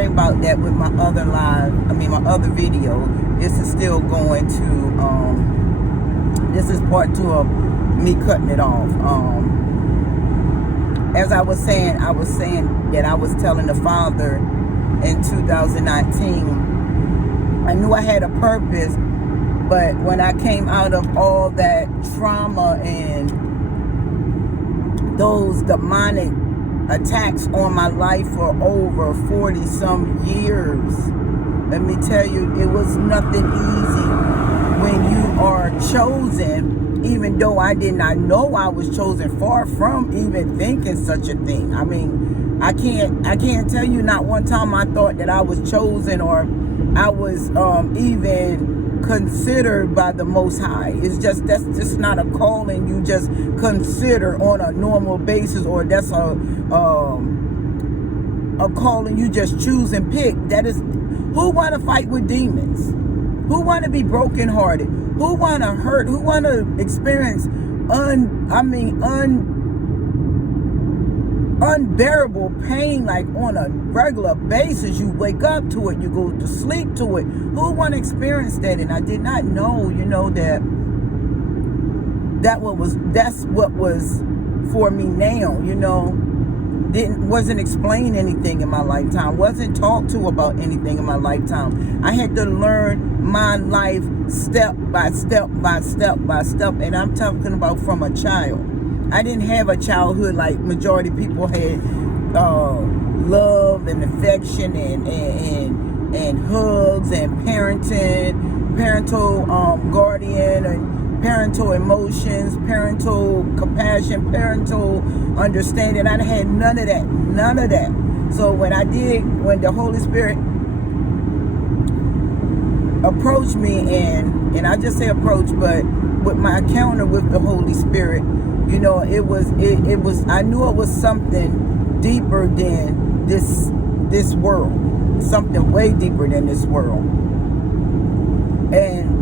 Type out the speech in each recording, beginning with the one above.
sorry about that with my other my other video. This is still going to, this is part 2 of me cutting it off. As I was saying that I was telling the Father in 2019, I knew I had a purpose, but when I came out of all that trauma and those demonic attacks on my life for over 40 some years, let me tell you, it was nothing easy when you are chosen. Even though I did not know I was chosen, far from even thinking such a thing. I mean, I can't tell you not one time I thought that I was chosen or I was even considered by the Most High. It's just, that's just not a calling you just consider on a normal basis, or that's a calling you just choose and pick. That is, who want to fight with demons? Who want to be brokenhearted? Who want to hurt? Who want to experience unbearable pain, like on a regular basis? You wake up to it, you go to sleep to it. Who want to experience that? And I did not know, that's what was for me now, wasn't explained anything in my lifetime, wasn't talked to about anything in my lifetime. I had to learn my life step by step by step by step, and I'm talking about from a child. I didn't have a childhood like majority people had, love and affection and hugs and parental guardian and parental emotions, parental compassion, parental understanding. I had none of that. So when the Holy Spirit approached me, and I just say approach, but with my encounter with the Holy Spirit, it was I knew it was something deeper than this world, something way deeper than this world. And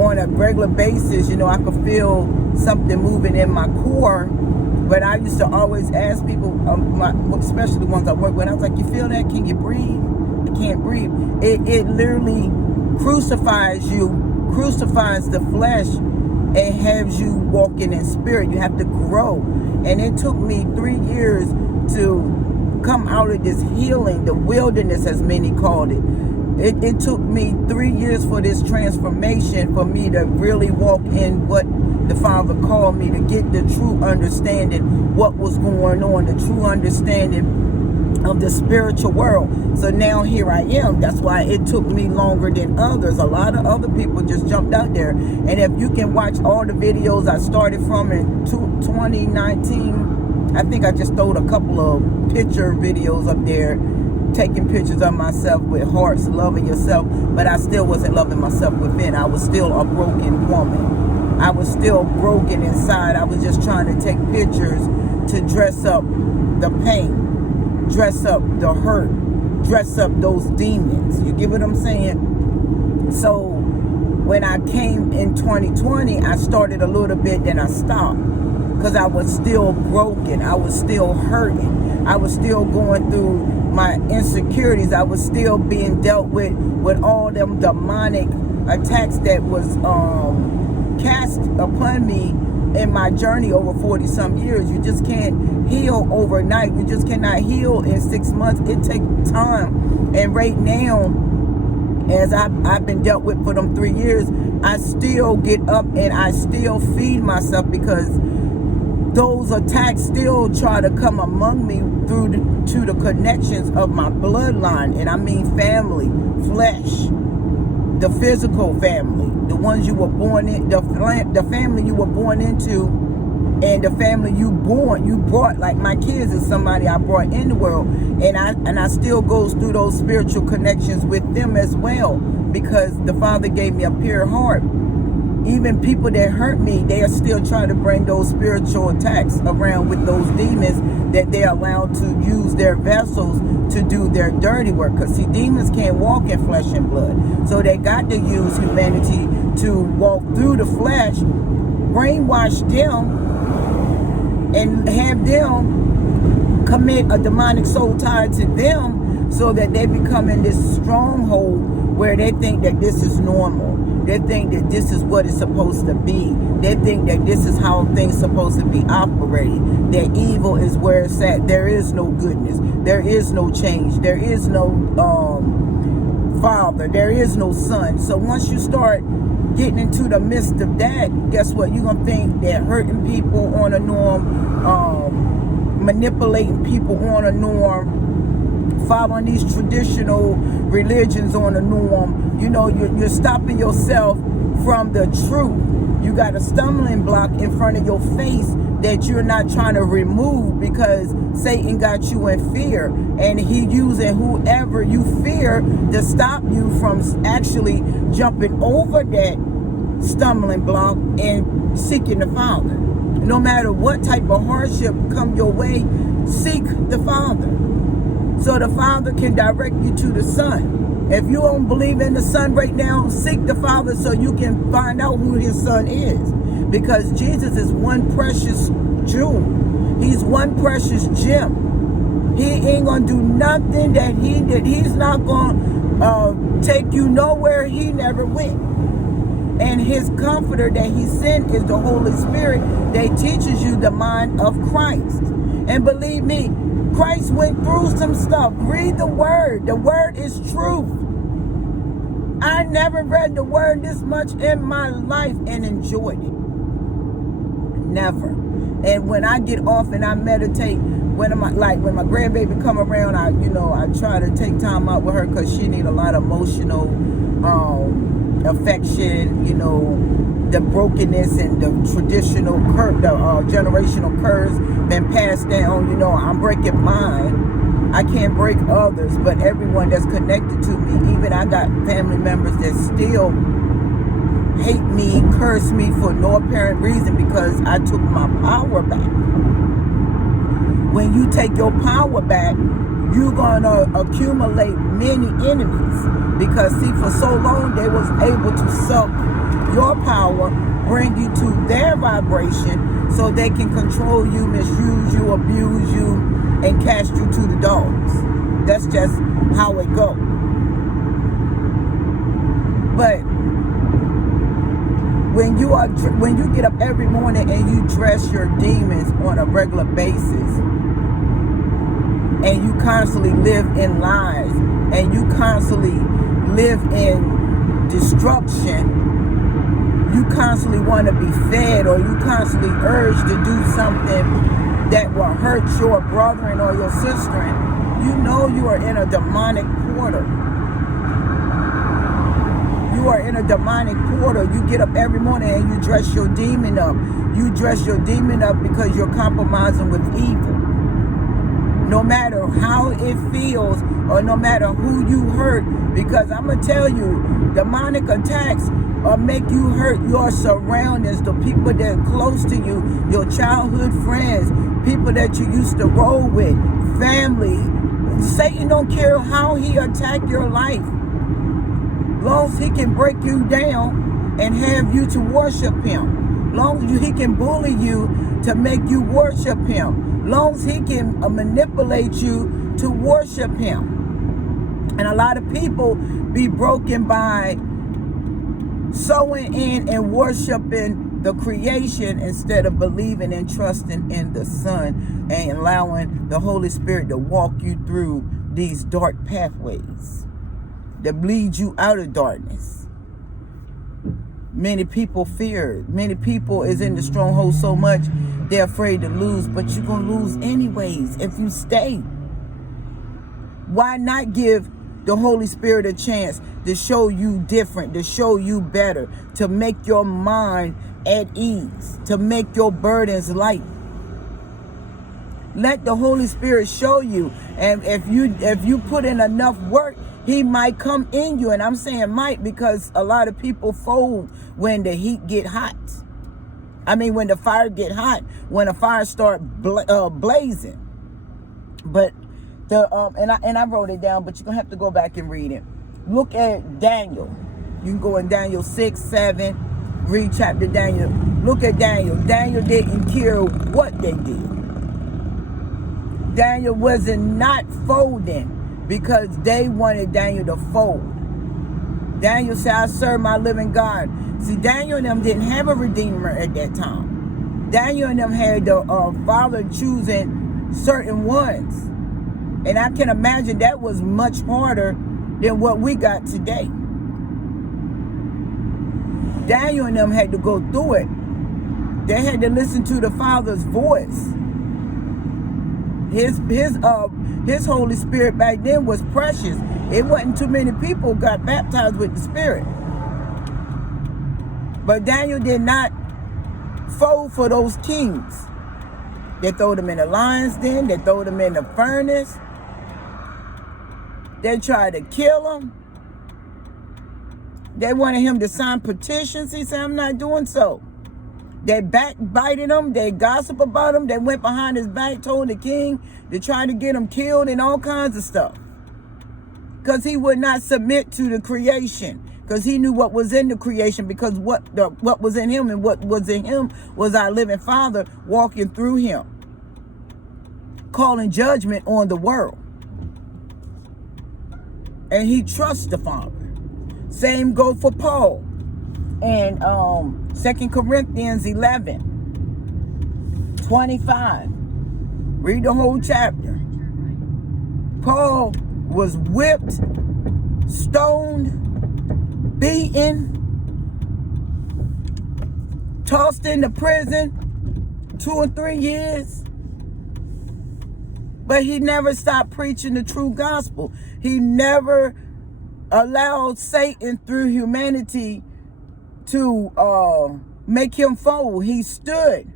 on a regular basis, I could feel something moving in my core. But I used to always ask people, especially the ones I work with, I was like, you feel that? Can you breathe? I can't breathe. It literally crucifies the flesh, and has you walking in spirit. You have to grow. And it took me 3 years to come out of this healing, the wilderness as many called it. It took me 3 years for this transformation, for me to really walk in what the Father called me, to get the true understanding what was going on, the true understanding of the spiritual world. So now here I am. That's why it took me longer than others. A lot of other people just jumped out there. And if you can watch all the videos I started from in 2019, I think I just throwed a couple of picture videos up there, taking pictures of myself with hearts, loving yourself, but I still wasn't loving myself within. I was still a broken woman. I was still broken inside. I was just trying to take pictures to dress up the pain, dress up the hurt, dress up those demons. You get what I'm saying? So when I came in 2020, I started a little bit, then I stopped, because I was still broken. I was still hurting. I was still going through my insecurities. I was still being dealt with all them demonic attacks that was cast upon me in my journey over 40 some years. You just can't heal overnight. You just cannot heal in 6 months. It takes time. And right now, as I've been dealt with for them 3 years, I still get up and I still feed myself, because those attacks still try to come among me to the connections of my bloodline. And I mean family, flesh, the physical family, the ones you were born in, the family you were born into, and the family you brought. Like my kids is somebody I brought in the world, and I still goes through those spiritual connections with them as well, because the Father gave me a pure heart. Even people that hurt me, they are still trying to bring those spiritual attacks around with those demons that they're allowed to use their vessels to do their dirty work. Because see, demons can't walk in flesh and blood. So they got to use humanity to walk through the flesh, brainwash them, and have them commit a demonic soul tie to them, so that they become in this stronghold where they think that this is normal. They think that this is what it's supposed to be. They think that this is how things supposed to be operating. That evil is where it's at. There is no goodness. There is no change. There is no Father. There is no Son. So once you start getting into the midst of that, guess what? You're going to think that hurting people on a norm, manipulating people on a norm, following these traditional religions on a norm, you know, you're stopping yourself from the truth. You got a stumbling block in front of your face that you're not trying to remove because Satan got you in fear, and he using whoever you fear to stop you from actually jumping over that stumbling block and seeking the Father. No matter what type of hardship come your way, seek the Father, so the Father can direct you to the Son. If you don't believe in the Son right now, seek the Father so you can find out who his Son is. Because Jesus is one precious jewel. He's one precious gem. He ain't going to do nothing that he did. He's not going to take you nowhere he never went. And his comforter that he sent is the Holy Spirit that teaches you the mind of Christ. And believe me, Christ went through some stuff. Read the Word. The Word is truth. I never read the Word this much in my life and enjoyed it. Never. And when I get off and I meditate, when my grandbaby come around, I try to take time out with her because she need a lot of emotional affection, the brokenness and the traditional generational curse been passed down. I'm breaking mine. I can't break others, but everyone that's connected to me. Even I got family members that still hate me, curse me for no apparent reason because I took my power back. When you take your power back, you're gonna accumulate many enemies, because see, for so long they was able to suck your power, bring you to their vibration so they can control you, misuse you, abuse you, and cast you to the dogs. That's just how it goes. But when you get up every morning and you dress your demons on a regular basis, and you constantly live in lies, and you constantly live in destruction, you constantly want to be fed, or you constantly urge to do something that will hurt your brethren or your sister, you are in a demonic portal. You are in a demonic portal. You get up every morning and you dress your demon up. You dress your demon up because you're compromising with evil. No matter how it feels, or no matter who you hurt, because I'm going to tell you, demonic attacks make you hurt your surroundings, the people that are close to you, your childhood friends, people that you used to roll with, family. Satan don't care how he attack your life. Long as he can break you down and have you to worship him. Long as he can bully you to make you worship him. Long as he can manipulate you to worship him. And a lot of people be broken by sowing in and worshiping the creation instead of believing and trusting in the Son and allowing the Holy Spirit to walk you through these dark pathways that lead you out of darkness. Many people fear. Many people is in the stronghold so much they're afraid to lose, but you're going to lose anyways if you stay. Why not give the Holy Spirit a chance to show you different, to show you better, to make your mind at ease, to make your burdens light? Let the Holy Spirit show you. And if you put in enough work, he might come in you. And I'm saying might because a lot of people fold when the heat get hot. When the fire get hot, when the fire start blazing. But I wrote it down, but you're gonna have to go back and read it. Look at Daniel. You can go in Daniel 6, 7, read chapter Daniel. Look at Daniel. Daniel didn't care what they did. Daniel wasn't not folding because they wanted Daniel to fold. Daniel said, I serve my living God. See, Daniel and them didn't have a redeemer at that time. Daniel and them had the Father choosing certain ones. And I can imagine that was much harder than what we got today. Daniel and them had to go through it. They had to listen to the Father's voice. His Holy Spirit back then was precious. It wasn't too many people got baptized with the Spirit. But Daniel did not fold for those kings. They throw them in the lion's den. They throw them in the furnace. They tried to kill him. They wanted him to sign petitions. He said, I'm not doing so. They backbited him. They gossip about him. They went behind his back, told the king to try to get him killed and all kinds of stuff. Because he would not submit to the creation. Because he knew what was in the creation. Because what was in him and what was in him was our living Father walking through him, calling judgment on the world. And he trusts the Father. Same go for Paul. And 2 Corinthians 11:25. Read the whole chapter. Paul was whipped, stoned, beaten, tossed into prison 2 or 3 years. But he never stopped preaching the true gospel. He never allowed Satan through humanity to make him fold. He stood.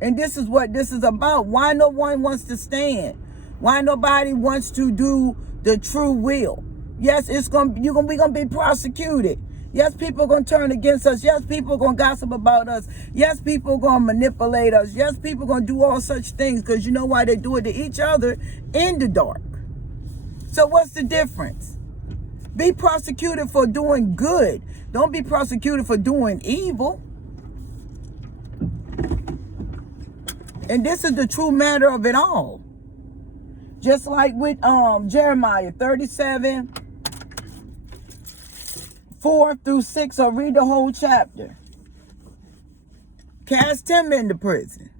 And this is what this is about. Why no one wants to stand? Why nobody wants to do the true will? Yes, we're gonna be prosecuted. Yes, people are gonna turn against us. Yes, people are gonna gossip about us. Yes, people are gonna manipulate us. Yes, people are gonna do all such things, because you know why they do it to each other in the dark. So what's the difference? Be prosecuted for doing good. Don't be prosecuted for doing evil. And this is the true matter of it all. Just like with Jeremiah 37:4-6, or read the whole chapter. Cast him into prison.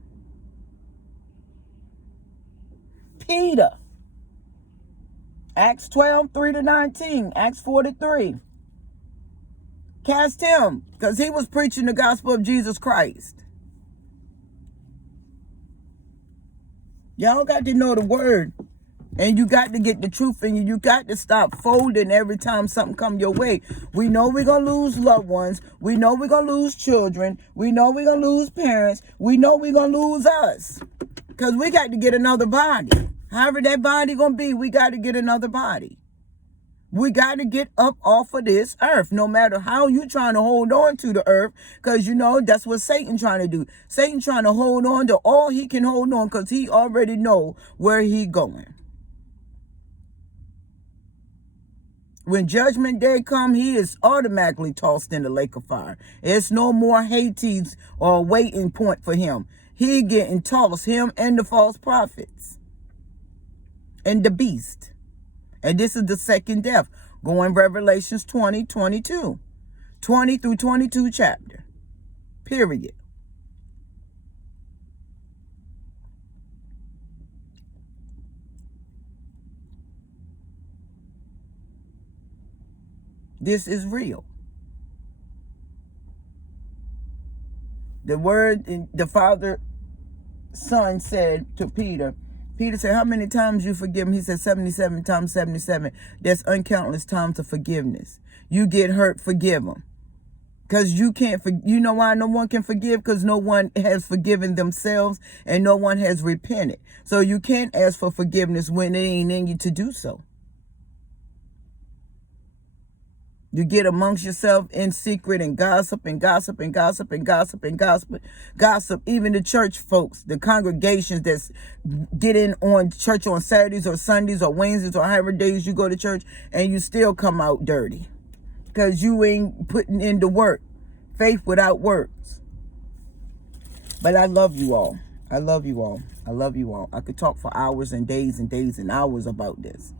Peter, Acts 12:3-19, Acts 4:3. Cast him, because he was preaching the gospel of Jesus Christ. Y'all got to know the word. And you got to get the truth in you. You got to stop folding every time something come your way. We know we're going to lose loved ones. We know we're going to lose children. We know we're going to lose parents. We know we're going to lose us. Because we got to get another body. However that body going to be, we got to get another body. We got to get up off of this earth, no matter how you trying to hold on to the earth, because you know that's what Satan trying to do. Satan trying to hold on to all he can hold on, because he already know where he going. When judgment day come, he is automatically tossed in the lake of fire. It's no more Hades or waiting point for him. He getting tossed, him and the false prophets and the beast. And this is the second death. Go in Revelations 20:22. 20-22 chapter. Period. This is real. The word, the Father, Son said to Peter, Peter said, how many times you forgive him? He said 77 times 77. That's uncountless times of forgiveness. You get hurt, forgive them. Because you can't, you know why no one can forgive? Because no one has forgiven themselves and no one has repented. So you can't ask for forgiveness when it ain't in you to do so. You get amongst yourself in secret and gossip and gossip and gossip and gossip and gossip. Gossip, even the church folks, the congregations that's getting on church on Saturdays or Sundays or Wednesdays or however days you go to church, and you still come out dirty. Because you ain't putting in the work. Faith without works. But I love you all. I love you all. I love you all. I could talk for hours and days and hours about this.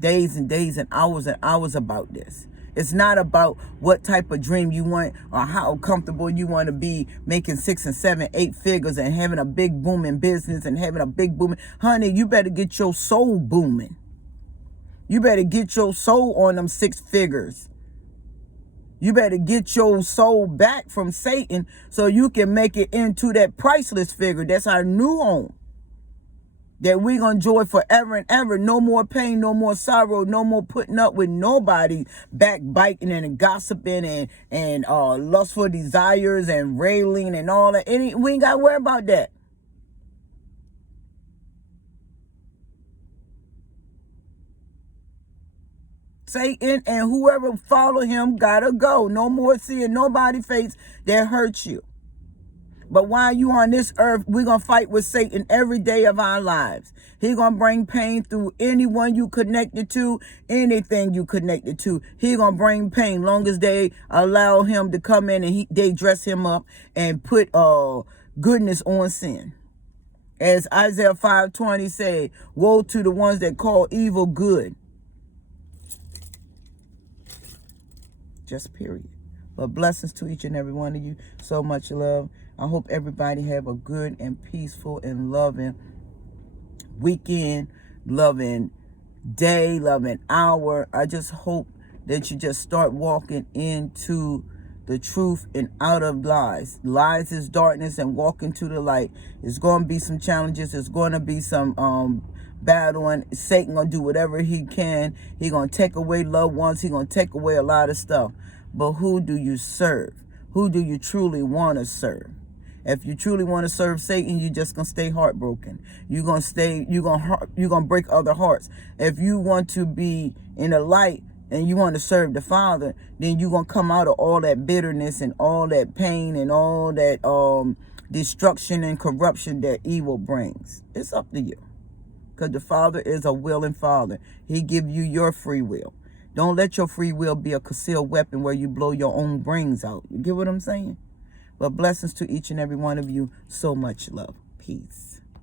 Days and days and hours about this. It's not about what type of dream you want or how comfortable you want to be making 6 and 7, 8 figures and having a big booming business and having a big booming. Honey, you better get your soul booming. You better get your soul on them 6 figures. You better get your soul back from Satan so you can make it into that priceless figure. That's our new home that we're going to enjoy forever and ever. No more pain, no more sorrow, no more putting up with nobody backbiting and gossiping and lustful desires and railing and all that. We ain't got to worry about that. Satan and whoever follow him gotta go. No more seeing nobody's face that hurts you. But while you on this earth, we're going to fight with Satan every day of our lives. He's going to bring pain through anyone you connected to, anything you connected to. He's going to bring pain long as they allow him to come in and they dress him up and put goodness on sin. As Isaiah 5:20 say, woe to the ones that call evil good. Just period. But blessings to each and every one of you. So much love. I hope everybody have a good and peaceful and loving weekend, loving day, loving hour. I just hope that you just start walking into the truth and out of lies. Lies is darkness and walk into the light. It's going to be some challenges. It's going to be some battle, and Satan going to do whatever he can. He going to take away loved ones. He going to take away a lot of stuff. But who do you serve? Who do you truly want to serve? If you truly want to serve Satan, you're just going to stay heartbroken. You're going to break other hearts. If you want to be in the light and you want to serve the Father, then you're going to come out of all that bitterness and all that pain and all that destruction and corruption that evil brings. It's up to you. Because the Father is a willing Father. He give you your free will. Don't let your free will be a concealed weapon where you blow your own brains out. You get what I'm saying? But blessings to each and every one of you. So much love. Peace.